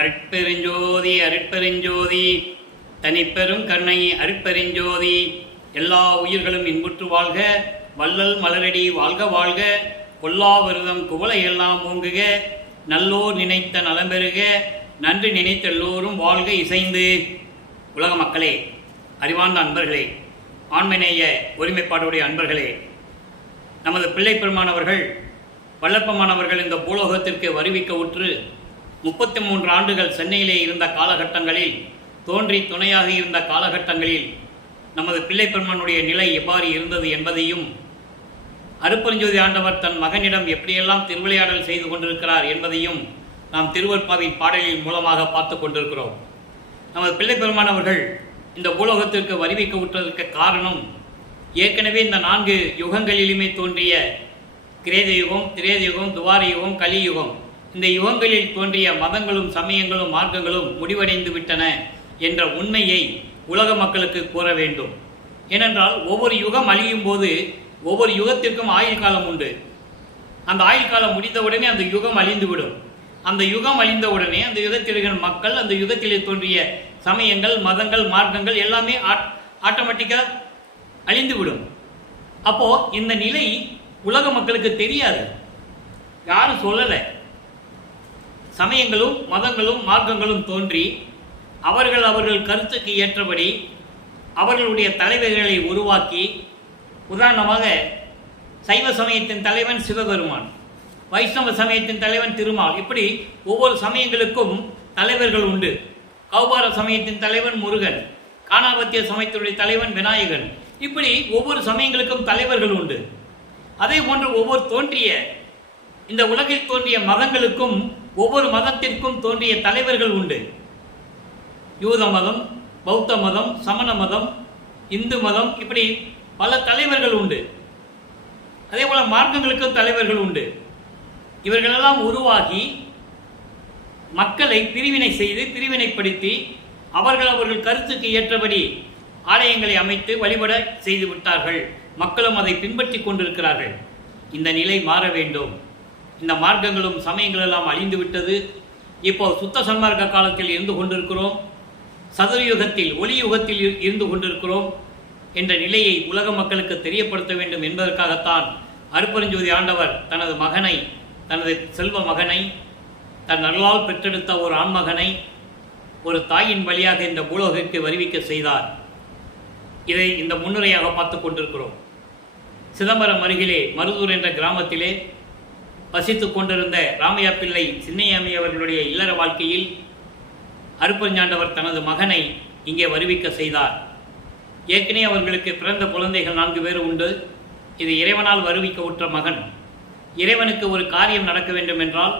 அருட்பெருஞ்சோதி அருட்பெருஞ்சோதி தனிப்பெரும் கருணை அருட்பெருஞ்சோதி. எல்லா உயிர்களும் இன்புற்று வாழ்க, வள்ளல் மலரடி வாழ்க வாழ்க, கொல்லா விரதம் குவளை எல்லாம் ஓங்குக, நல்லோர் நினைத்த நலம்பெறுக, நன்றி நினைத்த எல்லோரும் வாழ்க இசைந்து. உலக மக்களே, அறிவார்ந்த அன்பர்களே, ஆண்மநேய ஒருமைப்பாடுடைய அன்பர்களே, நமது பிள்ளை பெருமானவர்கள் வல்லப்பமானவர்கள் இந்த பூலோகத்திற்கு வருவிக்க உற்று 33 ஆண்டுகள் சென்னையிலே இருந்த காலகட்டங்களில், தோன்றி துணையாக இருந்த காலகட்டங்களில் நமது பிள்ளை பெருமானுடைய நிலை எவ்வாறு இருந்தது என்பதையும், அருட்பெருஞ்சோதி ஆண்டவர் தன் மகனிடம் எப்படியெல்லாம் திருவிளையாடல் செய்து கொண்டிருக்கிறார் என்பதையும் நாம் திருவருட்பாவின் பாடலின் மூலமாக பார்த்து கொண்டிருக்கிறோம். நமது பிள்ளை பெருமானவர்கள் இந்த பூலோகத்திற்கு வருவிக்க உற்றதற்கு காரணம், ஏற்கனவே இந்த 4 யுகங்களிலுமே தோன்றிய கிரேத யுகம், திரேத யுகம், துவார யுகம், கலியுகம், இந்த யுகங்களில் தோன்றிய மதங்களும் சமயங்களும் மார்க்கங்களும் முடிவடைந்து விட்டன என்ற உண்மையை உலக மக்களுக்கு கூற வேண்டும். ஏனென்றால் ஒவ்வொரு யுகம் அழியும் போது ஒவ்வொரு யுகத்திற்கும் ஆயுள் காலம் உண்டு. அந்த ஆயுள் காலம் முடிந்தவுடனே அந்த யுகம் அழிந்துவிடும். அந்த யுகம் அழிந்தவுடனே அந்த யுகத்தில் இருக்கிற மக்கள், அந்த யுகத்திலே தோன்றிய சமயங்கள், மதங்கள், மார்க்கங்கள் எல்லாமே ஆட்டோமேட்டிக்காக அழிந்துவிடும். அப்போ இந்த நிலை உலக மக்களுக்கு தெரியாது, யாரும் சொல்லலை. சமயங்களும் மதங்களும் மார்க்கங்களும் தோன்றி அவர்கள் கருத்துக்கு ஏற்றபடி அவர்களுடைய தலைவர்களை உருவாக்கி, உதாரணமாக சைவ சமயத்தின் தலைவன் சிவபெருமான், வைஷ்ணவ சமயத்தின் தலைவன் திருமால், இப்படி ஒவ்வொரு சமயங்களுக்கும் தலைவர்கள் உண்டு. கௌபார சமயத்தின் தலைவன் முருகன், காணாபத்திய சமயத்தினுடைய தலைவன் விநாயகன், இப்படி ஒவ்வொரு சமயங்களுக்கும் தலைவர்கள் உண்டு. அதே போன்று ஒவ்வொரு தோன்றிய இந்த உலகில் தோன்றிய மதங்களுக்கும் ஒவ்வொரு மதத்திற்கும் தோன்றிய தலைவர்கள் உண்டு. யூத மதம், பௌத்த மதம், சமண மதம், இந்து மதம், இப்படி பல தலைவர்கள் உண்டு. அதே போல மார்க்கங்களுக்கும் தலைவர்கள் உண்டு. இவர்களெல்லாம் உருவாகி மக்களை பிரிவினை செய்து பிரிவினைப்படுத்தி அவர்கள் கருத்துக்கு ஏற்றபடி ஆலயங்களை அமைத்து வழிபட செய்து விட்டார்கள். மக்களும் அதை பின்பற்றி கொண்டிருக்கிறார்கள். இந்த நிலை மாற வேண்டும். இந்த மார்க்கங்களும் சமயங்கள் எல்லாம் அழிந்து விட்டது. இப்போ சுத்த சன்மார்க்க காலத்தில் இருந்து கொண்டிருக்கிறோம், சதுரயுகத்தில் ஒளி யுகத்தில் இருந்து கொண்டிருக்கிறோம் என்ற நிலையை உலக மக்களுக்கு தெரியப்படுத்த வேண்டும் என்பதற்காகத்தான் அருட்பெருஞ்சோதி ஆண்டவர் தனது மகனை, தனது செல்வ மகனை, தன் அருளால் பெற்றெடுத்த ஒரு ஆண்மகனை ஒரு தாயின் வழியாக இந்த பூலோகத்திற்கு வருவிக்க செய்தார். இதை இந்த முன்னுரையாக பார்த்து கொண்டிருக்கிறோம். சிதம்பரம் அருகிலே மருதூர் என்ற கிராமத்திலே வசித்து கொண்டிருந்த ராமையா பிள்ளை சின்னையாமி அவர்களுடைய இல்லற வாழ்க்கையில் அருட்பெருஞ்சாண்டவர் தனது மகனை இங்கே வருவிக்க செய்தார். ஏற்கனவே அவர்களுக்கு பிறந்த குழந்தைகள் 4 பேர் உண்டு. இது இறைவனால் வருவிக்க உற்ற மகன். இறைவனுக்கு ஒரு காரியம் நடக்க வேண்டும் என்றால்,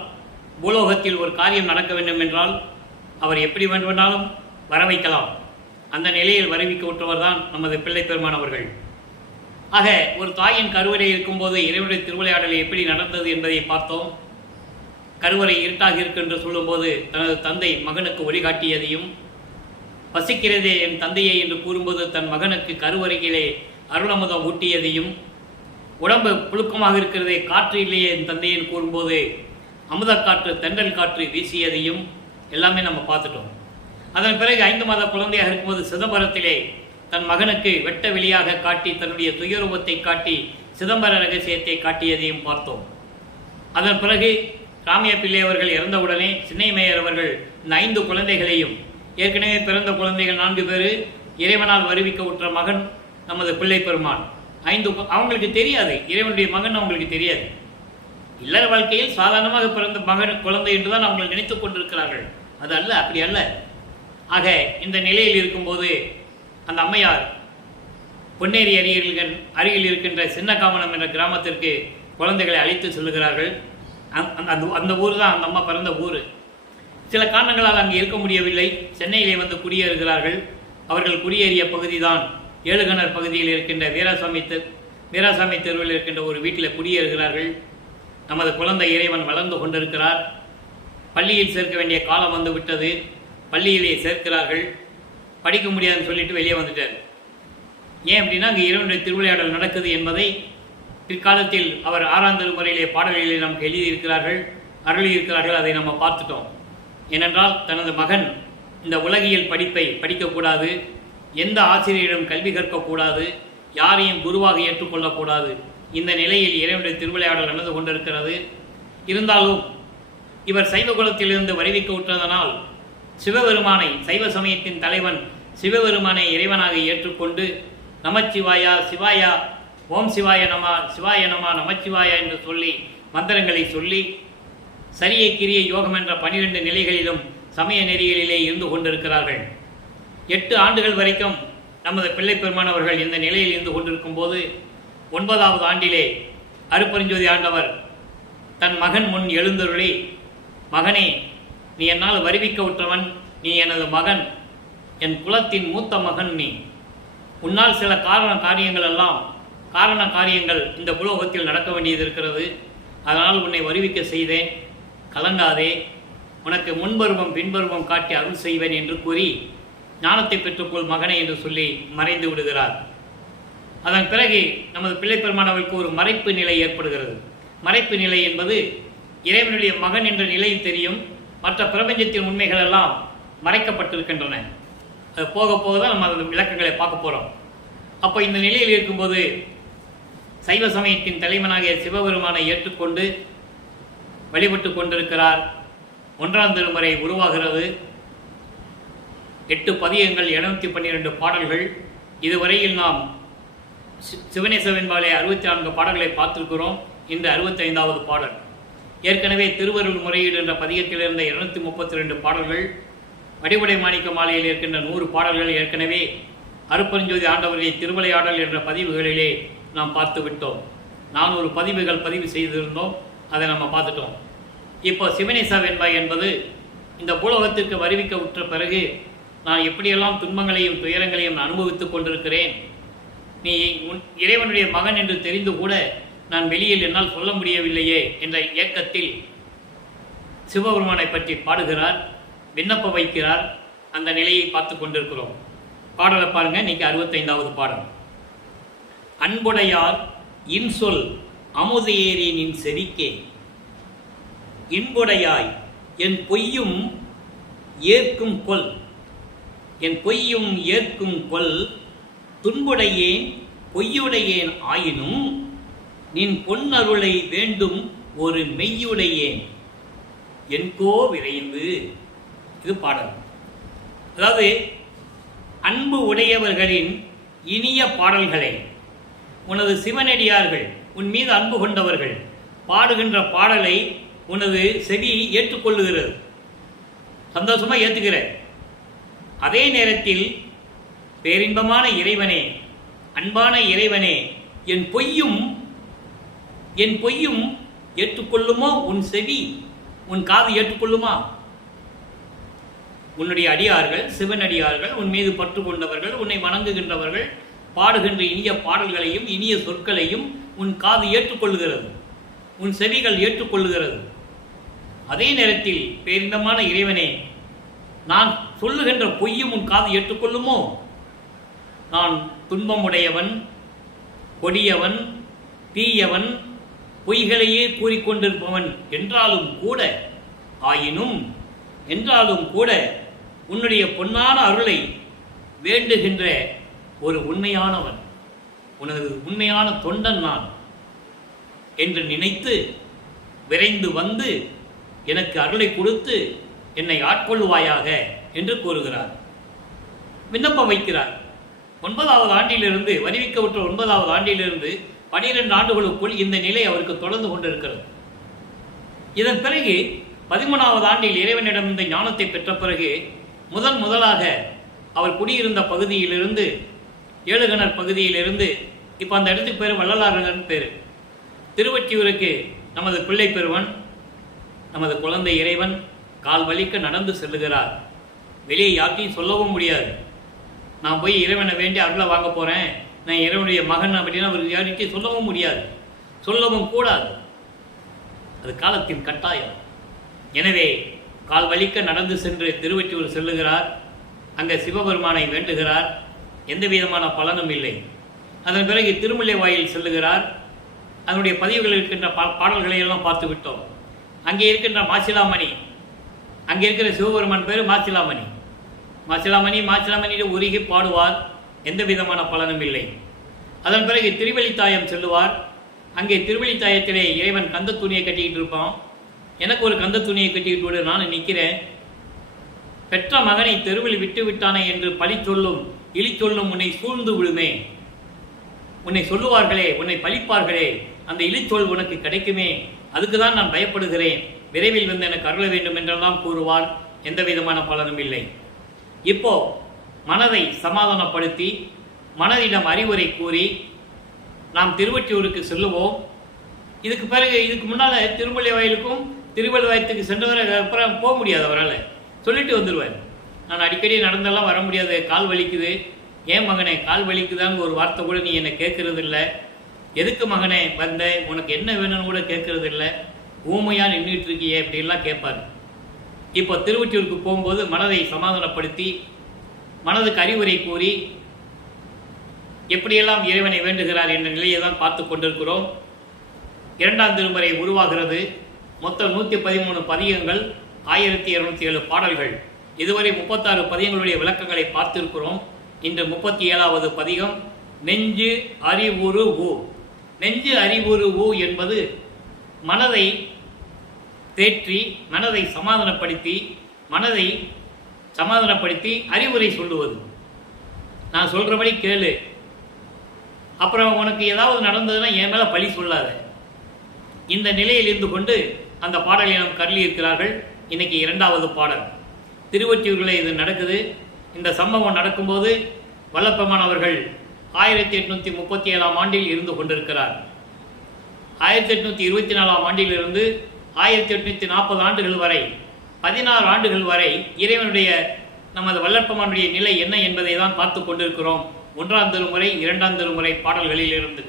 பூலோகத்தில் ஒரு காரியம் நடக்க வேண்டும் என்றால் அவர் எப்படி வேண்டுமென்றாலும் வர வைக்கலாம். அந்த நிலையில் வருவிக்க உற்றவர் தான் நமது பிள்ளை பெருமான் அவர்கள். ஆக ஒரு தாயின் கருவறை இருக்கும்போது இறைவனுடைய திருவிளையாடல் எப்படி நடந்தது என்பதை பார்த்தோம். கருவறை இருட்டாக இருக்கு என்று சொல்லும்போது தனது தந்தை மகனுக்கு வழிகாட்டியதையும், பசிக்கிறதே என் தந்தையை என்று கூறும்போது தன் மகனுக்கு கருவறையிலே அருளமுதம் ஊட்டியதையும், உடம்பு புழுக்கமாக இருக்கிறதே காற்று இல்லையே என் தந்தையின் கூறும்போது அமுதக்காற்று தென்றல் காற்று வீசியதையும் எல்லாமே நம்ம பார்த்துட்டோம். அதன் பிறகு 5 மாத குழந்தையாக இருக்கும்போது சிதம்பரத்திலே தன் மகனுக்கு வெட்ட வெளியாக காட்டி தன்னுடைய துயரூபத்தை காட்டி சிதம்பர ரகசியத்தை காட்டியதையும் பார்த்தோம். அதன் பிறகு ராமையா பிள்ளை அவர்கள் இறந்தவுடனே சின்னைமையர் அவர்கள் இந்த 5 குழந்தைகளையும், ஏற்கனவே பிறந்த குழந்தைகள் 4 பேர், இறைவனால் வருவிக்க உற்ற மகன் நமது பிள்ளை பெருமான் 5, அவங்களுக்கு தெரியாது இறைவனுடைய மகன், அவங்களுக்கு தெரியாது. இல்லற வாழ்க்கையில் சாதாரணமாக பிறந்த மகன் குழந்தை என்றுதான் அவங்களை நினைத்து கொண்டிருக்கிறார்கள். அது அல்ல, அப்படி அல்ல. ஆக இந்த நிலையில் இருக்கும்போது அந்த அம்மையார் பொன்னேரி அருகில் இருக்கின்ற சின்னகாமனம் என்ற கிராமத்திற்கு குழந்தைகளை அழைத்து செல்லுகிறார்கள். அந்த ஊர் தான் அந்த அம்மா பிறந்த ஊர். சில காரணங்களால் அங்கே இருக்க முடியவில்லை. சென்னையிலே வந்து குடியேறுகிறார்கள். அவர்கள் குடியேறிய பகுதி தான் ஏழுகணர் பகுதியில் இருக்கின்ற வீராசாமி தெருவில் இருக்கின்ற ஒரு வீட்டில் குடியேறுகிறார்கள். நமது குழந்தை இறைவன் வளர்ந்து கொண்டிருக்கிறார். பள்ளியில் சேர்க்க வேண்டிய காலம் வந்து விட்டது. பள்ளியிலே சேர்க்கிறார்கள். படிக்க முடியாதுன்னு சொல்லிட்டு வெளியே வந்துட்டார். ஏன் அப்படின்னா அங்கே இறைவனுடைய திருவிளையாடல் நடக்குது என்பதை பிற்காலத்தில் அவர் 6ஆம் திருமுறையிலே பாடல்களிலே நமக்கு எழுதியிருக்கிறார்கள், அருளியிருக்கிறார்கள். அதை நம்ம பார்த்துட்டோம். ஏனென்றால் தனது மகன் இந்த உலகியல் படிப்பை படிக்கக்கூடாது, எந்த ஆசிரியரிடம் கல்வி கற்கக்கூடாது, யாரையும் குருவாக ஏற்றுக்கொள்ளக்கூடாது. இந்த நிலையில் இறைவனுடைய திருவிளையாடல் நடந்து கொண்டிருக்கிறது. இருந்தாலும் இவர் சைவ குலத்திலிருந்து வருவிக்க விட்டதனால் சிவபெருமானை, சைவ சமயத்தின் தலைவன் சிவபெருமானை இறைவனாக ஏற்றுக்கொண்டு நமச்சிவாயா சிவாயா, ஓம் சிவாய நம, சிவாய நம, நமச்சிவாயா என்று சொல்லி மந்திரங்களை சொல்லி சரியை கிரிய யோகம் என்ற 12 நிலைகளிலும் சமய நெறிகளிலே இருந்து கொண்டிருக்கிறார்கள். 8 ஆண்டுகள் வரைக்கும் நமது பிள்ளை பெருமானவர்கள் இந்த நிலையில் இருந்து கொண்டிருக்கும் போது 9வது ஆண்டிலே அருப்பெருஞ்சோதி ஆண்டவர் தன் மகன் முன் எழுந்தருளி, மகனே, நீ என்னால் வருவிக்க விட்டவன், நீ எனது மகன், என் குலத்தின் மூத்த மகன் நீ. உன்னால் சில காரண காரியங்கள் இந்த புலோகத்தில் நடக்க வேண்டியது இருக்கிறது. அதனால் உன்னை வருவிக்க செய்தேன், கலங்காதே, உனக்கு முன்பருவம் பின்பருவம் காட்டி அருள் செய்வேன் என்று கூறி ஞானத்தை பெற்றுக்கொள் மகனே என்று சொல்லி மறைந்து விடுகிறார். அதன் பிறகு நமது பிள்ளை பெருமானவர்களுக்கு ஒரு மறைப்பு நிலை ஏற்படுகிறது. மறைப்பு நிலை என்பது இறைவனுடைய மகன் என்ற நிலை தெரியும், மற்ற பிரபஞ்சத்தின் உண்மைகள் எல்லாம் மறைக்கப்பட்டிருக்கின்றன. அது போக போக தான் நம்ம அந்த விளக்கங்களை பார்க்க போகிறோம். அப்போ இந்த நிலையில் இருக்கும்போது சைவ சமயத்தின் தலைவனாகிய சிவபெருமானை ஏற்றுக்கொண்டு வழிபட்டு கொண்டிருக்கிறார். 1ஆம் திருமுறை உருவாகிறது. 8 பதியங்கள், 712 பாடல்கள். இதுவரையில் நாம் சிவனேச வெண்பாலே 64 பாடல்களை பார்த்திருக்கிறோம். இந்த 65வது பாடல். ஏற்கனவே திருவருள் முறையீடு என்ற பதியத்தில் இருந்த 232 பாடல்கள், வடிவுடை மாணிக்க மாலையில் இருக்கின்ற 100 பாடல்கள் ஏற்கனவே அருப்பெருஞ்சோதி ஆண்டவருடைய திருவிளையாடல் என்ற பதிவுகளிலே நாம் பார்த்து விட்டோம். 400 பதிவுகள் பதிவு செய்திருந்தோம், அதை நம்ம பார்த்துட்டோம். இப்போ சிவனேச வெண்பா என்பது இந்த பூலோகத்திற்கு வருவிக்க உற்ற பிறகு நான் எப்படியெல்லாம் துன்பங்களையும் துயரங்களையும் அனுபவித்துக் கொண்டிருக்கிறேன், நீ இறைவனுடைய மகன் என்று தெரிந்து கூட நான் வெளியில் என்னால் சொல்ல முடியவில்லையே என்ற ஏக்கத்தில் சிவபெருமானை பற்றி பாடுகிறார், விண்ணப்ப வைக்கிறார். அந்த நிலையை பார்த்து கொண்டிருக்கிறோம். பாடலை பாருங்க. இன்னைக்கு 65வது பாடல். அன்புடையார் இன்சொல் அமுதேரி நின் செவிக்கே, இன்புடையாய் என் பொய்யும் ஏற்கும் கொல், என் பொய்யும் ஏற்கும் கொல், துன்புடையேன் பொய்யுடையேன் ஆயினும் நின் பொன்னருளை வேண்டும் ஒரு மெய்யுடையேன் என்கோ விரைந்து. இது பாடல். அதாவது அன்பு உடையவர்களின் இனிய பாடல்களை உனது சிவனடியார்கள், உன் மீது அன்பு கொண்டவர்கள் பாடுகின்ற பாடலை உனது செவி ஏற்றுக்கொள்ளுகிறது, சந்தோஷமா ஏற்றுக்கிற. அதே நேரத்தில் பேரின்பமான இறைவனே, அன்பான இறைவனே, என் பொய்யும் ஏற்றுக்கொள்ளுமோ உன் செவி, உன் காது ஏற்றுக்கொள்ளுமா? உன்னுடைய அடியார்கள், சிவனடியார்கள், உன் மீது பற்று கொண்டவர்கள், உன்னை வணங்குகின்றவர்கள் பாடுகின்ற இனிய பாடல்களையும் இனிய சொற்களையும் உன் காது ஏற்றுக்கொள்ளுகிறது, உன் செவிகள் ஏற்றுக்கொள்ளுகிறது. அதே நேரத்தில் பேரின்பமான இறைவனே, நான் சொல்லுகின்ற பொய்யும் உன் காது ஏற்றுக்கொள்ளுமோ? நான் துன்பமுடையவன், கொடியவன், தீயவன், பொய்களையே கூறிக்கொண்டிருப்பவன் என்றாலும் கூட உன்னுடைய பொன்னான அருளை வேண்டுகின்ற ஒரு உண்மையானவன், உனது உண்மையான தொண்டன் நான் என்று நினைத்து விரைந்து வந்து எனக்கு அருளை கொடுத்து என்னை ஆட்கொள்வாயாக என்று கூறுகிறார், விண்ணப்பம் வைக்கிறார். 9வது ஆண்டிலிருந்து, வருவிக்கப்பட்ட 9வது ஆண்டிலிருந்து 12 ஆண்டுகளுக்குள் இந்த நிலை அவருக்கு தொடர்ந்து கொண்டிருக்கிறது. இதன் பிறகு 13வது ஆண்டில் இறைவனிடம் இந்த ஞானத்தை பெற்ற பிறகு முதலாக அவர் குடியிருந்த பகுதியிலிருந்து, ஏழுகணர் பகுதியிலிருந்து, இப்போ அந்த இடத்துக்கு பேர் வள்ளலாறுகன் பேர், திருவொற்றியூருக்கு நமது பிள்ளை பெருவன், நமது குழந்தை இறைவன் கால் வலிக்க நடந்து செல்லுகிறார். வெளியே யார்ட்டையும் சொல்லவும் முடியாது. நான் போய் இறைவனை வேண்டி அருளை வாங்க போகிறேன், நான் இறைவனுடைய மகன் அப்படின்னு அவர் யார்கிட்டையும் சொல்லவும் முடியாது, சொல்லவும் கூடாது. அது காலத்தின் கட்டாயம். எனவே கால் வலிக்க நடந்து சென்று திருவொற்றியூர் செல்லுகிறார். அங்கே சிவபெருமானை வேண்டுகிறார். எந்த விதமான பலனும் இல்லை. அதன் பிறகு திருமுல்லை வாயில் செல்லுகிறார். அதனுடைய பதிவுகள் இருக்கின்ற பாடல்களை எல்லாம் பார்த்து விட்டோம். அங்கே இருக்கின்ற மாசிலாமணி, அங்கே இருக்கிற சிவபெருமான் பேர் மாசிலாமணி. மாசிலாமணியை உருகி பாடுவார், எந்த விதமான பலனும் இல்லை. அதன் பிறகு திருவெளித்தாயம் செல்லுவார். அங்கே திருவெளித்தாயத்திலே இறைவன் கந்த துணியை கட்டிக்கிட்டு இருப்பான். எனக்கு ஒரு கந்த துணியை கட்டிக்கிட்டு விடு, நான் நிற்கிறேன். பெற்ற மகனை தெருவில் விட்டு விட்டானே என்று பழி சொல்லும் இழி சொல்லும் உன்னை சூழ்ந்து விடுமே, உன்னை சொல்லுவார்களே, உன்னை பழிப்பார்களே, அந்த இழிச்சொல் உனக்கு கிடைக்குமே, அதுக்கு தான் நான் பயப்படுகிறேன், விரைவில் வந்து எனக்கு அருள வேண்டும் என்றெல்லாம் கூறுவார். எந்த விதமான பலனும் இல்லை. இப்போ மனதை சமாதானப்படுத்தி மனதிடம் அறிவுரை கூறி நாம் திருவொற்றியூருக்கு செல்லுவோம். இதுக்கு முன்னால் திருமலை வயலுக்கும் திருவள்ளுவாயத்துக்கு சென்றவரை அப்புறம் போக முடியாது, அவரால் சொல்லிட்டு வந்துடுவார். நான் அடிக்கடி நடந்தெல்லாம் வர முடியாது, கால் வலிக்குது. ஏன் மகனே கால் வலிக்குதான்னு ஒரு வார்த்தை கூட நீ என்னை கேட்கறது இல்லை. எதுக்கு மகனே வந்த, உனக்கு என்ன வேணும்னு கூட கேட்கறது இல்லை, ஊமையாக நின்றுட்டு இருக்கியே இப்படிலாம் கேட்பார். இப்போ திருவொற்றியூருக்கு போகும்போது மனதை சமாதானப்படுத்தி மனதுக்கு அறிவுரை கூறி எப்படியெல்லாம் இறைவனை வேண்டுகிறார் என்ற நிலையை தான் பார்த்து கொண்டிருக்கிறோம். 2ஆம் திருமுறை உருவாகிறது. மொத்தம் 113 பதிகங்கள், 1207 பாடல்கள். இதுவரை 36 பதிகங்களுடைய விளக்கங்களை பார்த்திருக்கிறோம். இன்று 37வது பதிகம் நெஞ்சு அறிவுறு ஊ. நெஞ்சு அறிவுறு ஊ என்பது மனதை தேற்றி மனதை சமாதானப்படுத்தி அறிவுரை சொல்லுவது. நான் சொல்கிறபடி கேளு, அப்புறம் உனக்கு ஏதாவது நடந்ததுன்னா என் மேலே பழி சொல்லாத. இந்த நிலையில் இருந்து கொண்டு அந்த பாடலை நாம் கருளி இருக்கிறார்கள். இன்னைக்கு 2வது பாடல். திருவொற்றியூரில் இது நடக்குது. இந்த சம்பவம் நடக்கும்போது வல்லப்பெருமான் அவர்கள் 1837ஆம் ஆண்டில் இருந்து கொண்டிருக்கிறார். 1824ஆம் ஆண்டிலிருந்து 1840 ஆண்டுகள் வரை 16 ஆண்டுகள் வரை இறைவனுடைய நமது வல்லப்பெருமானுடைய நிலை என்ன என்பதை தான் பார்த்து கொண்டிருக்கிறோம். 1ஆம் திருமுறை 2ஆம் திருமுறை பாடல்களில் இருந்து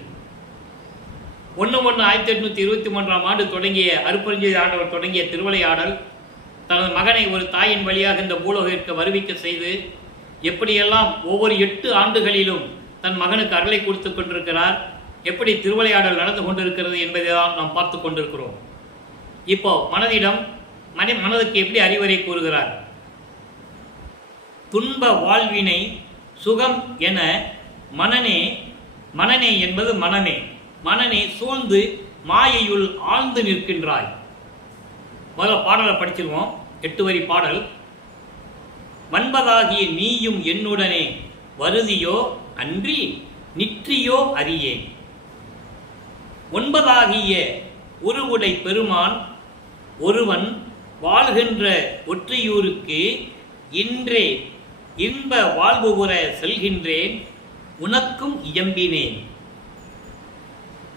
1/1/1823ஆம் ஆண்டு தொடங்கிய அருட்பெருஞ்சோதி ஆண்டவர் தொடங்கிய திருவிளையாடல் தனது மகனை ஒரு தாயின் வழியாக இந்த பூலோகத்திற்கு வருவிக்க செய்து எப்படியெல்லாம் ஒவ்வொரு 8 ஆண்டுகளிலும் தன் மகனுக்கு அருளை கொடுத்து கொண்டிருக்கிறார், எப்படி திருவிளையாடல் நடந்து கொண்டிருக்கிறது என்பதை தான் நாம் பார்த்து கொண்டிருக்கிறோம். இப்போ மனதுக்கு எப்படி அறிவுரை கூறுகிறார்? துன்ப வாழ்வினை சுகம் என மனனே என்பது மனனே சூழ்ந்து மாயையுள் ஆழ்ந்து நிற்கின்றாய். முதல்ல பாடலை படிச்சிருவோம். 8 வரி பாடல். வன்பதாகிய நீயும் என்னுடனே வருதியோ அன்றி நிற்றியோ அறியேன். 9ஆகிய உருவுடை பெருமான் ஒருவன் வாழ்கின்ற ஒற்றியூருக்கு இன்றே இன்ப வாழ்வு உற செல்கின்றேன், உனக்கும் இயம்பினேன்,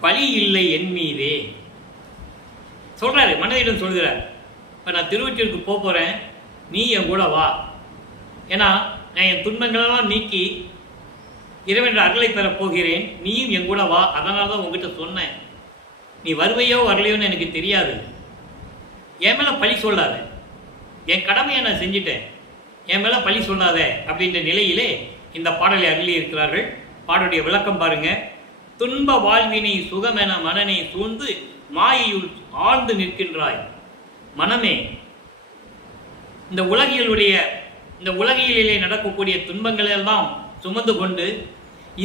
பழி இல்லை என் மீதே. சொல்றாரு, மனதிடம் சொல்கிறார். இப்போ நான் திருவொற்றியூருக்கு போகிறேன், நீ என் கூட வா. ஏன்னா நான் என் துன்பங்களெல்லாம் நீக்கி இறைவன் அருளை பெறப் போகிறேன், நீயும் என் கூட வா. அதனால தான் உங்ககிட்ட சொன்னேன். நீ வருவையோ வரலையோன்னு எனக்கு தெரியாது. என் மேலே பழி சொல்லாத, என் கடமையை நான் செஞ்சுட்டேன், என் மேலே பழி சொல்லாத அப்படின்ற நிலையிலே இந்த பாடலை அருளி இருக்கிறார்கள். பாடலுடைய விளக்கம் பாருங்க. துன்ப வாழ்வினை சுகமென மனனை சூழ்ந்து மாயையுள் ஆழ்ந்து நிற்கின்றாய். மனமே, இந்த உலகியலிலே நடக்கக்கூடிய துன்பங்கள் எல்லாம் சுமந்து கொண்டு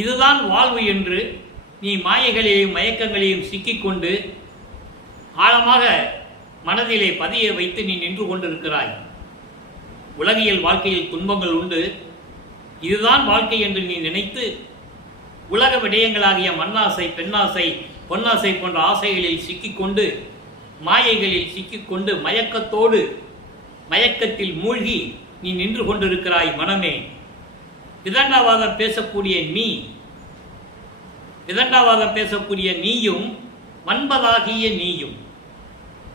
இதுதான் வாழ்வு என்று நீ மாயைகளையும் மயக்கங்களையும் சிக்கிக்கொண்டு ஆழமாக மனதிலே பதிய வைத்து நீ நின்று கொண்டிருக்கிறாய். உலகியல் வாழ்க்கையில் துன்பங்கள் உண்டு, இதுதான் வாழ்க்கை என்று நீ நினைத்து உலக விடயங்களாகிய மண்ணாசை, பெண்ணாசை, பொன்னாசை போன்ற ஆசைகளில் சிக்கிக்கொண்டு மாயைகளில் சிக்கிக்கொண்டு மயக்கத்தில் மூழ்கி நீ நின்று கொண்டிருக்கிறாய். மனமே, விதண்டாவாதம் பேசக்கூடிய நீயும் மன்பதாகிய நீயும்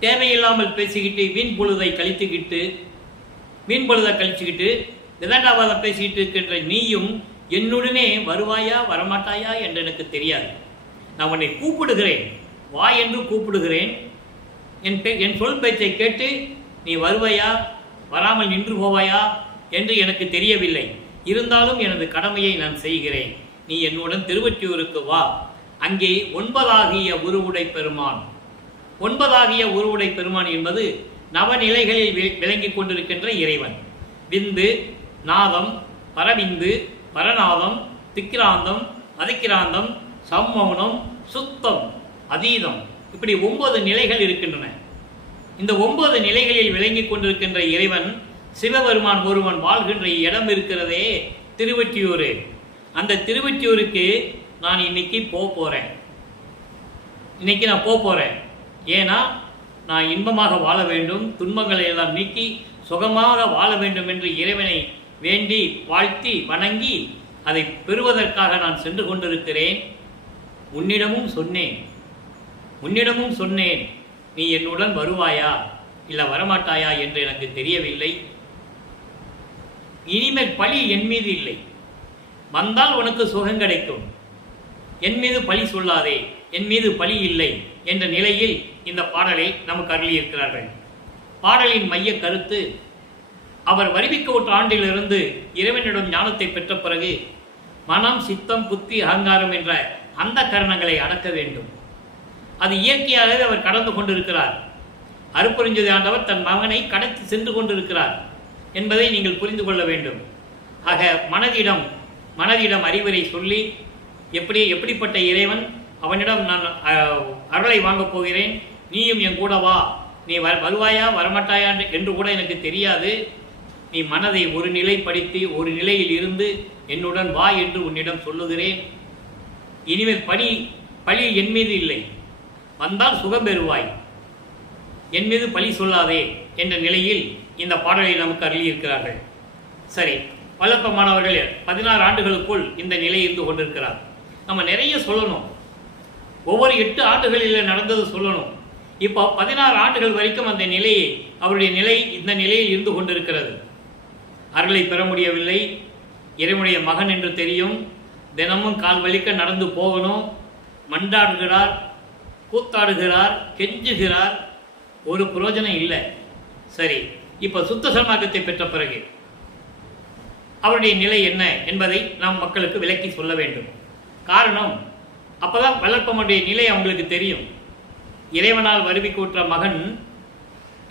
தேவையில்லாமல் பேசிக்கிட்டு வீண் பொழுதை கழிச்சுக்கிட்டு விதண்டாவாதம் பேசிக்கிட்டு இருக்கின்ற நீயும் என்னுடனே வருவாயா வரமாட்டாயா என்று எனக்கு தெரியாது. நான் உன்னை கூப்பிடுகிறேன், வா என்று கூப்பிடுகிறேன். என் சொல் பேச்சை கேட்டு நீ வருவாயா வராமல் நின்று போவாயா என்று எனக்கு தெரியவில்லை. இருந்தாலும் எனது கடமையை நான் செய்கிறேன். நீ என்னுடன் திருவொற்றியூருக்கு வா. அங்கே 9ஆகிய உருவுடை பெருமான். 9ஆகிய உருவுடை பெருமான் என்பது நவநிலைகளில் விளங்கிக் கொண்டிருக்கின்ற இறைவன். விந்து, நாதம், பரவிந்து, பரநாதம், திக்கிராந்தம், அதிக்கிராந்தம், சம்மௌனம், சுத்தம், அதீதம், இப்படி 9 நிலைகள் இருக்கின்றன. இந்த 9 நிலைகளில் விளங்கிக் கொண்டிருக்கின்ற இறைவன் சிவபெருமான் ஒருவன் வாழ்கின்ற இடம் இருக்கிறதே திருவொற்றியூர். அந்த திருவொற்றியூருக்கு நான் இன்னைக்கு போகிறேன். நான் போகிறேன். ஏன்னா நான் இன்பமாக வாழ வேண்டும், துன்பங்களை எல்லாம் நீக்கி சுகமாக வாழ வேண்டும் என்று இறைவனை வேண்டி வாழ்த்தி வணங்கி அதை பெறுவதற்காக நான் சென்று கொண்டிருக்கிறேன். உன்னிடமும் சொன்னேன், நீ என்னுடன் வருவாயா இல்லை வரமாட்டாயா என்று எனக்கு தெரியவில்லை. இனிமேல் பழி என் மீது இல்லை, வந்தால் உனக்கு சுகம் கிடைக்கும், என் மீது பழி சொல்லாதே, என் மீது பழி இல்லை என்ற நிலையில் இந்த பாடலை நமக்கு அருளியிருக்கிறார்கள். பாடலின் மைய கருத்து, அவர் வருவிக்க விட்ட ஆண்டிலிருந்து இறைவனிடம் ஞானத்தை பெற்ற பிறகு மனம், சித்தம், புத்தி, அகங்காரம் என்ற அந்த கரணங்களை அடக்க வேண்டும். அது இயற்கையாகவே அவர் கடந்து கொண்டிருக்கிறார். அருட்பெருஞ்சோதி ஆண்டவர் தன் மகனை கடத்தி சென்று கொண்டிருக்கிறார் என்பதை நீங்கள் புரிந்து கொள்ள வேண்டும். ஆக மனதிடம் அறிவுரை சொல்லி எப்படிப்பட்ட இறைவன், அவனிடம் நான் அருளை வாங்கப் போகிறேன், நீயும் என் கூட வா, நீ வருவாயா வரமாட்டாயா என்று கூட எனக்கு தெரியாது, நீ மனதை ஒரு நிலைப்படுத்தி ஒரு நிலையில் இருந்து என்னுடன் வா என்று உன்னிடம் சொல்லுகிறேன். இனிமேல் பழி என் மீது இல்லை, வந்தால் சுகம் பெறுவாய், என் மீது பழி சொல்லாதே என்ற நிலையில் இந்த பாடலை நமக்கு அருளியிருக்கிறார்கள். சரி, வளர்ப்ப மாணவர்கள் 16 ஆண்டுகளுக்குள் இந்த நிலை இருந்து கொண்டிருக்கிறார். நம்ம நிறைய சொல்லணும், ஒவ்வொரு 8 ஆண்டுகளில் நடந்தது சொல்லணும். இப்போ 16 ஆண்டுகள் வரைக்கும் அந்த நிலையை, அவருடைய நிலை இந்த நிலையில் இருந்து கொண்டிருக்கிறது. அருளை பெற முடியவில்லை, இறைவனுடைய மகன் என்று தெரியும், தினமும் கால் வலிக்க நடந்து போகணும், மண்டாடுகிறார், கூத்தாடுகிறார், கெஞ்சுகிறார், ஒரு பிரயோஜனம் இல்லை. சரி, இப்போ சுத்த சன்மார்க்கத்தை பெற்ற பிறகு அவருடைய நிலை என்ன என்பதை நாம் மக்களுக்கு விளக்கி சொல்ல வேண்டும். காரணம், அப்போதான் வளர்ப்பனுடைய நிலை அவங்களுக்கு தெரியும். இறைவனால் வருவிக்கூற்ற மகன்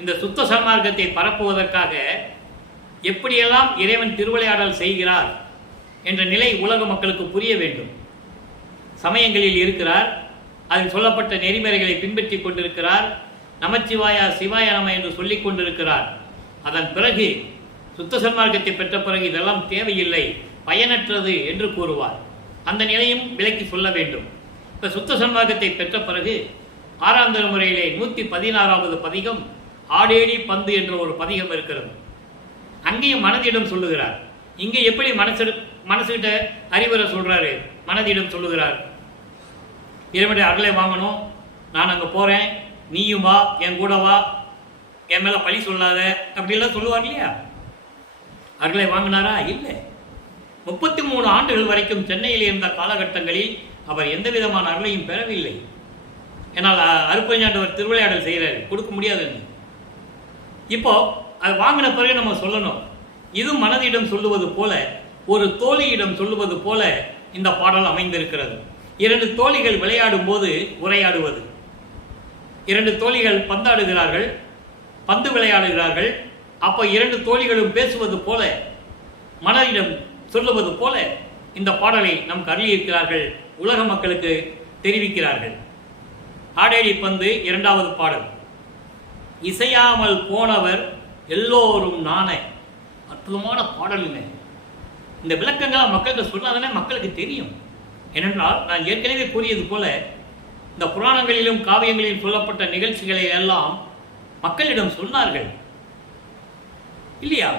இந்த சுத்த சன்மார்க்கத்தை பரப்புவதற்காக எப்படியெல்லாம் இறைவன் திருவிளையாடல் செய்கிறார் என்ற நிலை உலக மக்களுக்கு புரிய வேண்டும். சமயங்களில் இருக்கிறார், அதில் சொல்லப்பட்ட நெறிமுறைகளை பின்பற்றி கொண்டிருக்கிறார், நமச்சிவாயா சிவாய நம என்று சொல்லிக் கொண்டிருக்கிறார். அதன் பிறகு சுத்த சன்மார்க்கத்தை பெற்ற பிறகு இதெல்லாம் தேவையில்லை, பயனற்றது என்று கூறுவார். அந்த நிலையும் விலக்கி சொல்ல வேண்டும். இப்போ சுத்த சன்மார்க்கத்தை பெற்ற பிறகு 6ஆம் திருமுறையிலே 116வது பதிகம் ஆடேடி பந்து என்ற ஒரு பதிகம் இருக்கிறது. அங்கேயும் மனதிடம் சொல்லுகிறார். இங்கே எப்படி மனசுகிட்ட அறிவுரை சொல்றாரு, மனதிடம் சொல்லுகிறார். இறைவனுடைய அருளை வாங்கணும், நான் அங்கே போகிறேன், நீயும் வா, என் கூட வா, என் மேலே பழி சொல்லாத அப்படிலாம் சொல்லுவார் இல்லையா? அருளை வாங்கினாரா? இல்லை. 33 ஆண்டுகள் வரைக்கும் சென்னையில் இருந்த காலகட்டங்களில் அவர் எந்த விதமான அருளையும் பெறவில்லை. ஏன்னால் அருட்பெருஞ்சாண்டவர் திருவிளையாடல் செய்கிறார், கொடுக்க முடியாதுன்னு. இப்போ அதை வாங்கின பிறகு நம்ம சொல்லணும். இது மனதிடம் சொல்லுவது போல, ஒரு தோழியிடம் சொல்லுவது போல இந்த பாடல் அமைந்திருக்கிறது. 2 தோழிகள் விளையாடும் போது உரையாடுவது. 2 தோழிகள் பந்தாடுகிறார்கள், பந்து விளையாடுகிறார்கள். அப்போ 2 தோழிகளும் பேசுவது போல, மனதிடம் சொல்லுவது போல இந்த பாடலை நமக்கு அருளியிருக்கிறார்கள், உலக மக்களுக்கு தெரிவிக்கிறார்கள். ஆடேடி பந்து 2வது பாடல். இசையாமல் போனவர் எல்லோரும் நானே. அற்புதமான பாடலுங்க. இந்த விளக்கங்களை மக்களுக்கு சொன்னாதானே மக்களுக்கு தெரியும். ஏனென்றால் நான் ஏற்கனவே கூறியது போல, இந்த புராணங்களிலும் காவியங்களிலும் சொல்லப்பட்ட நிகழ்ச்சிகளை எல்லாம் மக்களிடம் சொன்னார்கள் இல்லையா?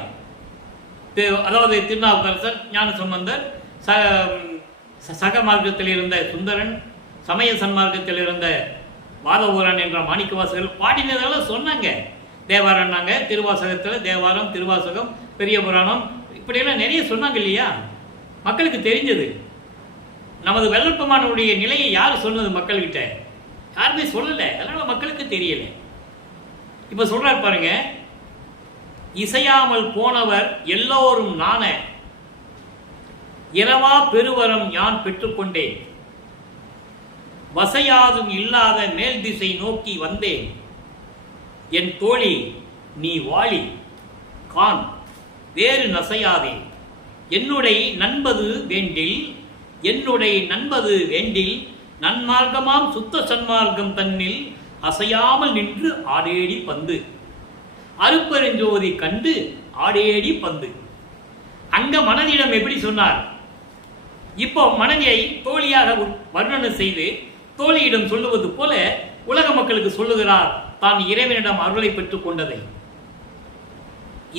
அதாவது திருநாவுக்கரசர், ஞானசம்பந்தர், சக மார்க்கத்தில் இருந்த சுந்தரன், சமய சன்மார்க்கத்தில் இருந்த வாதவூரன் என்ற மாணிக்கவாசகர்கள் பாடினதெல்லாம் சொன்னாங்க. தேவாரம்னாங்க, திருவாசகத்தில் தேவாரம், திருவாசகம், பெரிய புராணம், இப்படியெல்லாம் நிறைய சொன்னாங்க இல்லையா? மக்களுக்கு தெரிஞ்சது. நமது வெள்ளப்பமானுடைய நிலையை யார் சொன்னது மக்கள்கிட்ட? யாருமே சொல்லலை, அதனால் மக்களுக்கு தெரியலை. இப்போ சொல்றார் பாருங்க, இசையாமல் போனவர் எல்லோரும் நானே, இரவா பெருவரம் யான் பெற்றுக்கொண்டேன், வசையாதும் இல்லாத மேல் திசை நோக்கி வந்தேன், என் தோழி நீ வாழி கான் வேறு நசையாதே என்னுடைய நண்பது வேண்டில் நன்மார்க்கமாம் சுத்த சன்மார்க்கம் தன்னில் அசையாமல் நின்று ஆடேடி பந்து அருப்பெருஞ்சோதி கண்டு ஆடேடி பந்து. அங்க மனதிடம் எப்படி சொன்னார்? இப்போ மனைவியை தோழியாக வர்ணனை செய்து தோழியிடம் சொல்லுவது போல உலக மக்களுக்கு சொல்லுகிறார் தான் இறைவனிடம் அருளை பெற்றுக் கொண்டதை.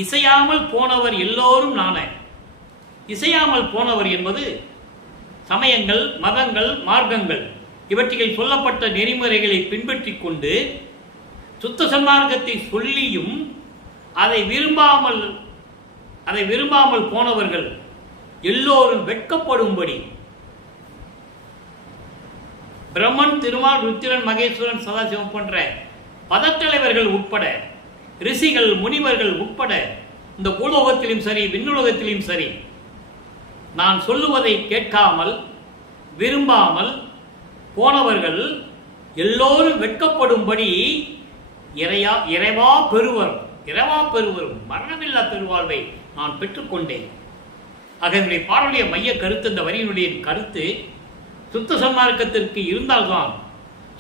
இசையாமல் போனவர் எல்லோரும் நானே. இசையாமல் போனவர் என்பது சமயங்கள், மதங்கள், மார்க்கங்கள் இவற்றில் சொல்லப்பட்ட நெறிமுறைகளை பின்பற்றி கொண்டு சுத்த சன்மார்க்கத்தை சொல்லியும் அதை விரும்பாமல் போனவர்கள் எல்லோரும் வெட்கப்படும்படி பிரம்மன், திருமால், ருத்திரன், மகேஸ்வரன், சதாசிவம் போன்ற பதத்தலைவர்கள் உட்பட, ரிஷிகள், முனிவர்கள் உட்பட இந்த பூலோகத்திலும் சரி விண்ணுலகத்திலும் சரி நான் சொல்லுவதை கேட்காமல் விரும்பாமல் போனவர்கள் எல்லோரும் வெட்கப்படும்படி இறைவா பெறுவரும் மரணமில்லா பெருவாழ்வை நான் பெற்றுக்கொண்டேன். அதனுடைய பாடலுடைய மைய கருத்து, இந்த வரியினுடைய கருத்து, சுத்த சன்மார்க்கத்திற்கு இருந்தால்தான்,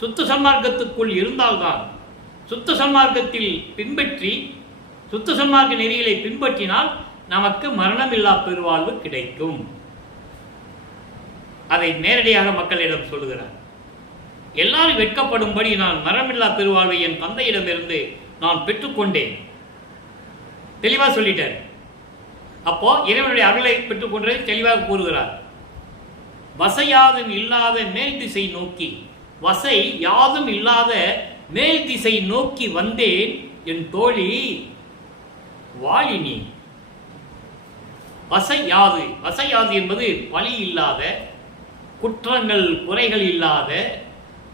சுத்த சன்மார்க்கத்துக்குள் இருந்தால்தான், சுத்த சன்மார்க்கத்தில் பின்பற்றி சுத்த சன்மார்க்க நெறிகளை பின்பற்றினால் நமக்கு மரணமில்லா பெருவாழ்வு கிடைக்கும். அதை நேரடியாக மக்களிடம் சொல்லுகிறார். எல்லாரும் வெட்கப்படும்படி நான் மரணமில்லா பெருவாழ்வை என் தந்தையிடமிருந்து நான் பெற்றுக்கொண்டேன். தெளிவாக சொல்லிட்டார். அப்போ இறைவனுடைய அருளை பெற்றுக்கொண்டதை தெளிவாக கூறுகிறார். வசை யாதும் இல்லாத மேல் திசை நோக்கி, வசை யாதும் இல்லாத மேல் திசை நோக்கி வந்தேன் என் தோழி வாழினி. வசை யாது என்பது பழி இல்லாத, குற்றங்கள் குறைகள் இல்லாத,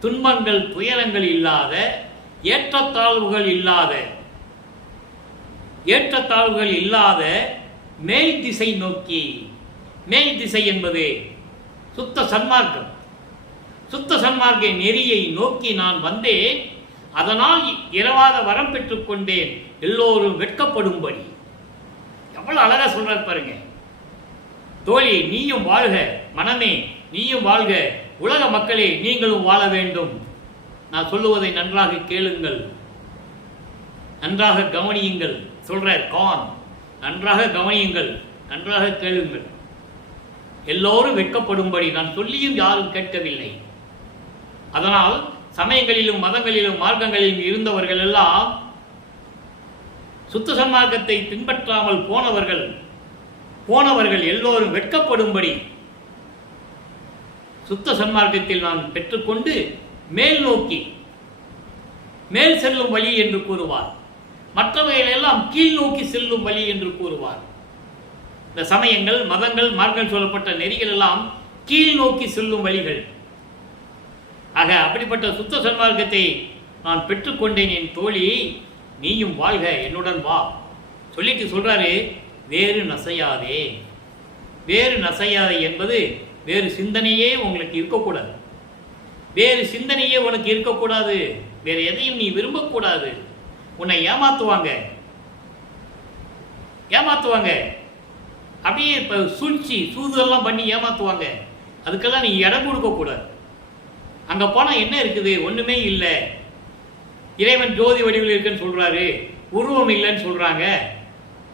துன்பங்கள் துயரங்கள் இல்லாத, ஏற்றத்தாழ்வுகள் இல்லாத மேல் திசை நோக்கி. மேல் திசை என்பது சுத்த சன்மார்க்கம். சுத்த சன்மார்க்க நெறியை நோக்கி நான் வந்தேன். அதனால் இரவாத வரம் பெற்றுக் கொண்டேன், எல்லோரும் வெட்கப்படும்படி. எவ்வளவு அழகா சொல்றார் பாருங்க. தோழி நீயும் வாழ்க, மனமே நீயும் வாழ்க, உலக மக்களே நீங்களும் வாழ வேண்டும். நான் சொல்லுவதை நன்றாக கேளுங்கள், நன்றாக கவனியுங்கள். சொல்ற கான், நன்றாக கவனியுங்கள், நன்றாக கேளுங்கள். எல்லோரும் வெட்கப்படும்படி நான் சொல்லியும் யாரும் கேட்கவில்லை. அதனால் சமயங்களிலும் மதங்களிலும் மார்க்கங்களிலும் இருந்தவர்கள் எல்லாம் சுத்த சன்மார்க்கத்தை பின்பற்றாமல் போனவர்கள் எல்லோரும் வெட்கப்படும்படி சுத்த சன்மார்க்கத்தில் நான் பெற்றுக்கொண்டு மேல் நோக்கி, மேல் செல்லும் வழி என்று கூறுவார். மற்றவைகள் எல்லாம் கீழ் நோக்கி செல்லும் வழி என்று கூறுவார். இந்த சமயங்கள், மதங்கள், மார்க்கம் சொல்லப்பட்ட நெறிகள் எல்லாம் கீழ் நோக்கி செல்லும் வழிகள். ஆக அப்படிப்பட்ட சுத்த சன்மார்க்கத்தை நான் பெற்றுக்கொண்டேன் என் தோழி, நீயும் வாழ்க, என்னுடன் வா சொல்லிட்டு சொல்றாரு. வேறு நசையாதே. வேறு நசையாதே என்பது வேறு சிந்தனையே உங்களுக்கு இருக்கக்கூடாது. வேறு சிந்தனையே உனக்கு இருக்கக்கூடாது. வேறு எதையும் நீ விரும்பக்கூடாது. உன்னை ஏமாத்துவாங்க. அப்படியே இப்போ சூழ்ச்சி சூதெல்லாம் பண்ணி ஏமாத்துவாங்க. அதுக்கெல்லாம் நீ இடம் கொடுக்கக்கூடாது. அங்கே போனால் என்ன இருக்குது? ஒன்றுமே இல்லை. இறைவன் ஜோதி வடிவில் இருக்குன்னு சொல்கிறாரு, உருவம் இல்லைன்னு சொல்கிறாங்க,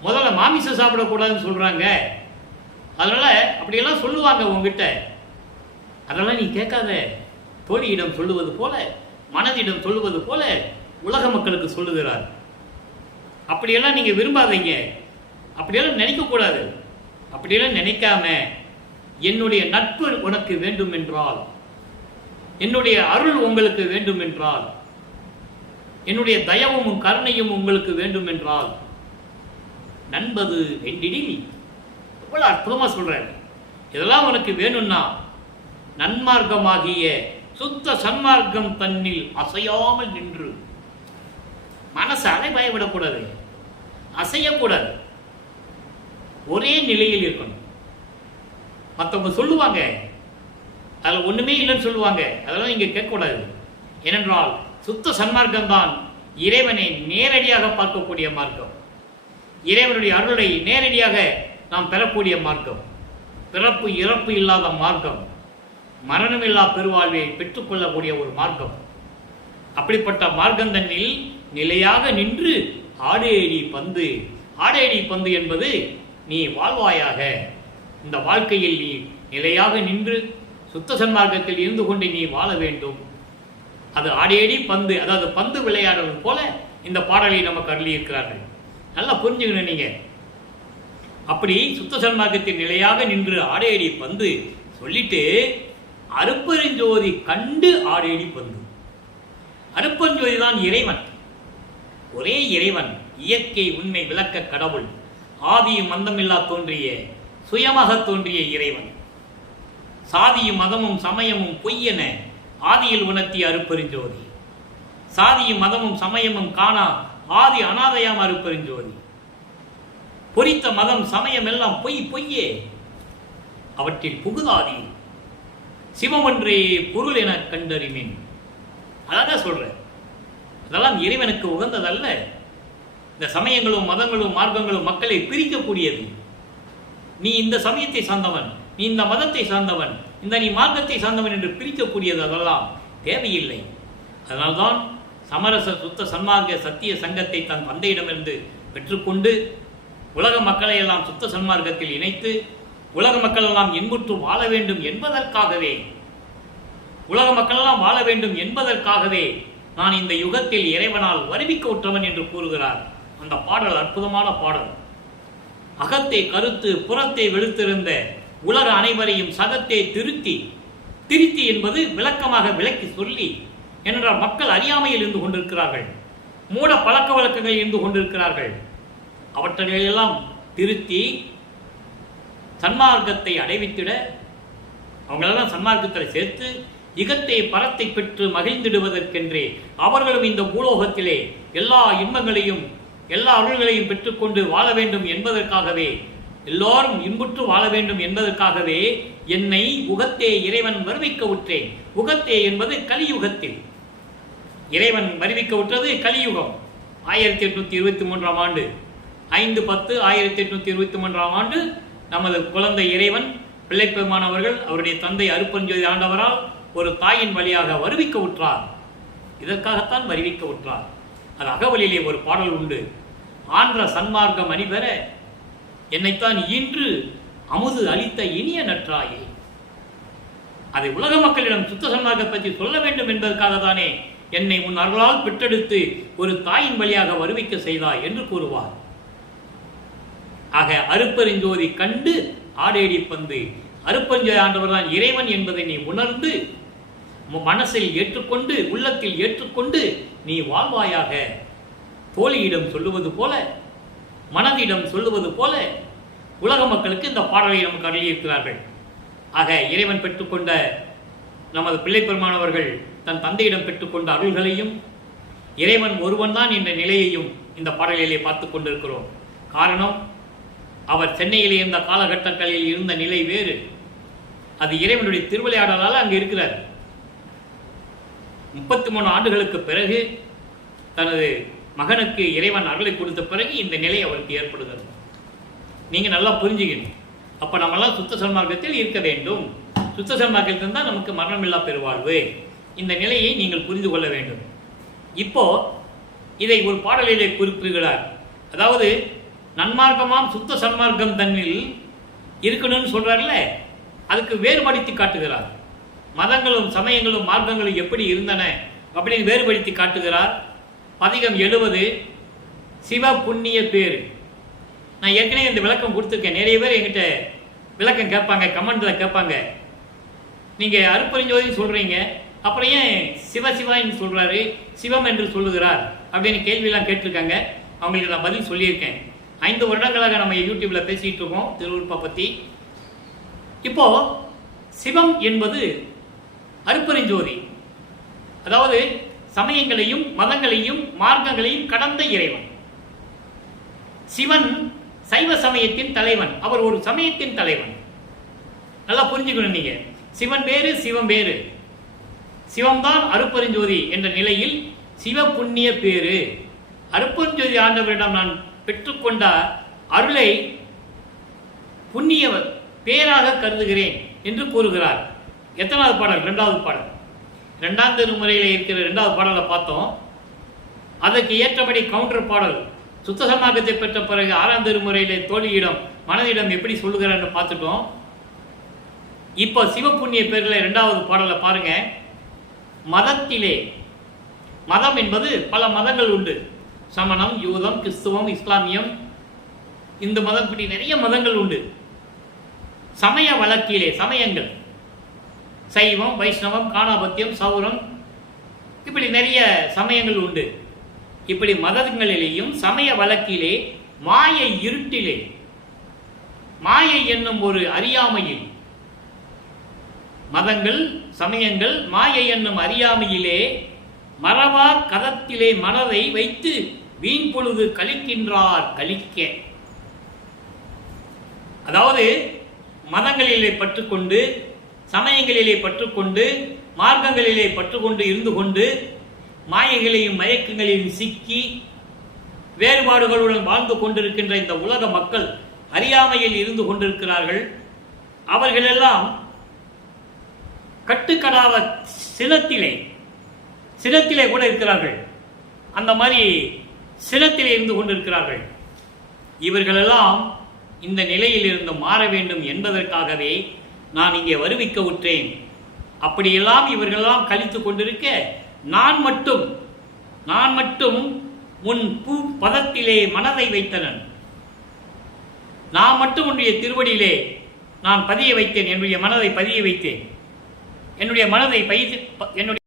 முதல்ல மாமிசம் சாப்பிடக்கூடாதுன்னு சொல்கிறாங்க. அதனால் அப்படியெல்லாம் சொல்லுவாங்க உங்ககிட்ட. அதெல்லாம் நீ கேட்காத. தோழியிடம் சொல்லுவது போல, மனதிடம் சொல்லுவது போல உலக மக்களுக்கு சொல்லுகிறார். அப்படியெல்லாம் நீங்கள் விரும்பாதீங்க. அப்படியெல்லாம் நினைக்கக்கூடாது. அப்படியெல்லாம் நினைக்காம என்னுடைய நட்பு உனக்கு வேண்டும் என்றால், என்னுடைய அருள் உங்களுக்கு வேண்டும் என்றால், என்னுடைய தயவும் கருணையும் உங்களுக்கு வேண்டும் என்றால், நண்பது வெண்டிடில். எவ்வளோ அற்புதமாக சொல்கிறேன். இதெல்லாம் உனக்கு வேணும்னா நன்மார்க்கமாகிய சுத்த சன்மார்க்கம் தன்னில் அசையாமல் நின்று, மனசு பயப்படக்கூடாது, அசையக்கூடாது, ஒரே நிலையில் இருக்கணும். மற்றவங்க சொல்லுவாங்க, அதில் ஒன்றுமே இல்லைன்னு சொல்லுவாங்க, அதெல்லாம் நீங்கள் கேட்கக்கூடாது. ஏனென்றால் சுத்த சன்மார்க்கம் தான் இறைவனை நேரடியாக பார்க்கக்கூடிய மார்க்கம், இறைவனுடைய அருளை நேரடியாக நாம் பெறக்கூடிய மார்க்கம், பிறப்பு இறப்பு இல்லாத மார்க்கம், மரணமில்லா பெருவாழ்வை பெற்றுக்கொள்ளக்கூடிய ஒரு மார்க்கம். அப்படிப்பட்ட மார்க்கம் தன்னில் நிலையாக நின்று ஆடேடி பந்து. ஆடேடி பந்து என்பது நீ வாழ்வாயாக, இந்த வாழ்க்கையில் நீ நிலையாக நின்று சுத்த சன்மார்க்கத்தில் இருந்து கொண்டு நீ வாழ வேண்டும். அது ஆடேடி பந்து, அதாவது பந்து விளையாடுவது போல இந்த பாடலை நமக்கு அருளி இருக்கிறார்கள். நல்லா புரிஞ்சுக்கணும் நீங்க. அப்படி சுத்த சன்மார்க்கத்தில் நிலையாக நின்று ஆடேடி பந்து சொல்லிட்டு அருப்பெருஞ்சோதி கண்டு ஆடேடி பந்து. அருப்பெருஞ்சோதி தான் இறைவன், ஒரே இறைவன், இயற்கை உண்மை விளக்க கடவுள், ஆதியும் மந்தமில்லா தோன்றிய சுயமாக தோன்றிய இறைவன். சாதியும் மதமும் சமயமும் பொய்யென ஆதியில் உணர்த்திய அருப்பெருஞ்சோதி, சாதியும் மதமும் சமயமும் காணா ஆதி அனாதையாம் அருப்பெருஞ்சோதி. பொறித்த மதம் சமயம் எல்லாம் பொய் பொய்யே, அவற்றில் புகுதாதி சிவமொன்றே பொருள் என கண்டறிமின். அதான் சொல்றேன், அதெல்லாம் இறைவனுக்கு உகந்ததல்ல. இந்த சமயங்களும் மதங்களும் மார்க்கங்களும் மக்களை பிரிக்கக்கூடியது. நீ இந்த சமயத்தை சார்ந்தவன், நீ இந்த மதத்தை சார்ந்தவன், இந்த நீ மார்க்கத்தை சார்ந்தவன் என்று பிரிக்கக்கூடியது அதெல்லாம் தேவையில்லை. அதனால்தான் சமரச சுத்த சன்மார்க்க சத்திய சங்கத்தை தன் தந்தையிடமிருந்து பெற்றுக்கொண்டு உலக மக்களை எல்லாம் சுத்த சன்மார்க்கத்தில் இணைத்து உலக மக்கள் எல்லாம் இன்புற்று வாழ வேண்டும் என்பதற்காகவே, உலக மக்கள் எல்லாம் வாழ வேண்டும் என்பதற்காகவே நான் இந்த யுகத்தில் இறைவனால் வருவிக்க உற்றவன் என்று கூறுகிறார். அந்த பாடல் அற்புதமான பாடல். அகத்தை கருத்து புறத்தை வெளுத்திருந்த உலக அனைவரையும் சகத்தை திருத்தி, திருத்தி என்பது விளக்கமாக விளக்கி சொல்லி, ஏனென்றால் மக்கள் அறியாமையில் இருந்து கொண்டிருக்கிறார்கள், மூட பழக்க வழக்கங்கள் இருந்து கொண்டிருக்கிறார்கள். அவற்றையெல்லாம் திருத்தி சன்மார்க்கத்தை அடைவித்திட அவங்களெல்லாம் சன்மார்க்கத்தில் சேர்த்து இகத்தை பரத்தை பெற்று மகிழ்ந்திடுவதற்கென்றே அவர்களும் இந்த பூலோகத்திலே எல்லா இன்பங்களையும் எல்லா அருள்களையும் பெற்றுக்கொண்டு வாழ வேண்டும் என்பதற்காகவே, எல்லோரும் இன்புற்று வாழ வேண்டும் என்பதற்காகவே என்னை உகத்தே இறைவன் வருவிக்க உற்றேன். உகத்தே என்பது கலியுகத்தில் இறைவன் வருவிக்க உற்றது கலியுகம். 1823 ஆண்டு 5/10/1823 நமது குழந்தை இறைவன் பிள்ளைப்பெருமானவர்கள் அவருடைய தந்தை அருப்பெருஞ்சோதி ஆண்டவரால் ஒரு தாயின் வழியாக வருவிக்க உற்றார். இதற்காகத்தான் வருவிக்க உற்றார். அது அகவலிலே ஒரு பாடல் உண்டு. ஆன்ற சன்மார்க்கம் அணிபெற என்னைத்தான் இன்று அமுது அளித்த இனிய நற்றாயே. அதை உலக மக்களிடம் சுத்த சன்மார்க்கம் பற்றி சொல்ல வேண்டும் என்பதற்காக தானே என்னை உன் அருளால் பெற்றெடுத்து ஒரு தாயின் வழியாக வருவிக்க செய்தாய் என்று கூறுவார். ஆக அருப்பெருஞ்சோதி கண்டு ஆடேடி பந்து. அருப்பெருஞ்சோதி ஆண்டவர் தான் இறைவன் என்பதை நீ உணர்ந்து மனசில் ஏற்றுக்கொண்டு உள்ளத்தில் ஏற்றுக்கொண்டு நீ வாழ்வாயாக. தோழியிடம் சொல்லுவது போல, மனதிடம் சொல்லுவது போல உலக மக்களுக்கு இந்த பாடலை நமக்கு அருளியிருக்கிறார்கள். ஆக இறைவன் பெற்றுக்கொண்ட நமது பிள்ளை பெருமானவர்கள் தன் தந்தையிடம் பெற்றுக்கொண்ட அருள்களையும் இறைவன் ஒருவன் தான் என்ற நிலையையும் இந்த பாடலிலே பார்த்து கொண்டிருக்கிறோம். காரணம், அவர் சென்னையிலே இருந்த காலகட்டங்களில் இருந்த நிலை வேறு. அது இறைவனுடைய திருவிளையாடலால் அங்கு இருக்கிறார். 33 ஆண்டுகளுக்கு பிறகு தனது மகனுக்கு இறைவன் அருளை கொடுத்த பிறகு இந்த நிலை அவருக்கு ஏற்படுகிறது. நீங்கள் நல்லா புரிஞ்சுக்கணும். அப்போ நம்மெல்லாம் சுத்த சன்மார்க்கத்தில் இருக்க வேண்டும். சுத்த சன்மார்க்கத்தில் தான் நமக்கு மரணமில்லா பெருவாழ்வு. இந்த நிலையை நீங்கள் புரிந்து கொள்ள வேண்டும். இப்போ இதை ஒரு பாடலிலே குறிப்பிடுகிறார். அதாவது நன்மார்க்கமாம் சுத்த சன்மார்க்கம் தன்னில் இருக்கணும்னு சொல்றாருல்ல, அதுக்கு வேறுபடுத்தி காட்டுகிறார். மதங்களும் சமயங்களும் மார்க்கங்களும் எப்படி இருந்தன அப்படின்னு வேறுபடுத்தி காட்டுகிறார். பதிகம் 70 சிவ புண்ணிய பேர். நான் ஏற்கனவே இந்த விளக்கம் கொடுத்துருக்கேன். நிறைய பேர் என்கிட்ட விளக்கம் கேட்பாங்க, கமெண்ட்ல கேட்பாங்க. நீங்கள் அருப்பெருஞ்சோதின்னு சொல்கிறீங்க, அப்புறம் ஏன் சிவசிவாயின்னு சொல்கிறாரு, சிவம் என்று சொல்லுகிறார் அப்படின்னு கேள்வியெல்லாம் கேட்டிருக்காங்க. அவங்களுக்கு நான் பதில் சொல்லியிருக்கேன். 5 வருடங்களாக நம்ம யூடியூப்ல பேசிகிட்டு இருக்கோம் திருவுருப்பை பற்றி. இப்போ சிவம் என்பது அருப்பெருஞ்சோதி, அதாவது சமயங்களையும் மதங்களையும் மார்க்கங்களையும் கடந்த இறைவன். சிவன் சைவ சமயத்தின் தலைவன், அவர் ஒரு சமயத்தின் தலைவன். நல்லா புரிஞ்சுக்கணும் நீங்க. சிவன் வேறு, சிவம் வேறு. சிவம்தான் அருப்பெருஞ்சோதி என்ற நிலையில் சிவ புண்ணிய பேரு. அருப்பஞ்சோதி ஆண்டவரிடம் நான் பெற்றுக்கொண்ட அருளை புண்ணிய பேராக கருதுகிறேன் என்று கூறுகிறார். எத்தனாவது பாடல்? 2வது பாடல். 2ஆம் திருமுறையில் இருக்கிற 2வது பாடலை பார்த்தோம். அதற்கு ஏற்றபடி கவுண்டர் பாடல் சுத்த சமாகத்தை பெற்ற பிறகு 6ஆம் திருமுறையிலே தோழியிடம் மனதிடம் எப்படி சொல்லுகிறான்னு பார்த்துட்டோம். இப்போ சிவப்புண்ணிய பேரில் 2வது பாடலை பாருங்க. மதத்திலே, மதம் என்பது பல மதங்கள் உண்டு. சமணம், யூதம், கிறிஸ்துவம், இஸ்லாமியம், இந்து மதம், இப்படி நிறைய மதங்கள் உண்டு. சமய வழக்கிலே சமயங்கள் சைவம், வைஷ்ணவம், காணாபத்தியம், சௌரம், இப்படி நிறைய சமயங்கள் உண்டு. இப்படி மதங்களிலேயும் சமய வழக்கிலே மாயை இருட்டிலே, மாயை என்னும் ஒரு அறியாமையில், மதங்கள் சமயங்கள் மாயை என்னும் அறியாமையிலே மறவா கதத்திலே மனதை வைத்து வீண் பொழுது கழிக்கின்றார் கழிக்க. அதாவது மதங்களிலே பற்றுக்கொண்டு, சமயங்களிலே பற்றுக்கொண்டு, மார்க்கங்களிலே பற்றுக்கொண்டு இருந்து கொண்டு மாயைகளையும் மயக்கங்களையும் சிக்கி வேறுபாடுகளுடன் வாழ்ந்து கொண்டிருக்கின்ற இந்த உலக மக்கள் அறியாமையில் இருந்து கொண்டிருக்கிறார்கள். அவர்களெல்லாம் கட்டுக்கடாத சினத்திலே கூட இருக்கிறார்கள். அந்த மாதிரி சினத்திலே இருந்து கொண்டிருக்கிறார்கள். இவர்களெல்லாம் இந்த நிலையில் இருந்து மாற வேண்டும் என்பதற்காகவே நான் இங்கே வருவிக்க உற்றேன். அப்படியெல்லாம் இவர்களெல்லாம் கழித்து கொண்டிருக்க நான் மட்டும் உன் பூ பதத்திலே மனதை வைத்தனன். நான் மட்டும் உன்னுடைய திருவடியிலே நான் பதிய வைத்தேன். என்னுடைய மனதை பதிய வைத்தேன். என்னுடைய மனதை என்னுடைய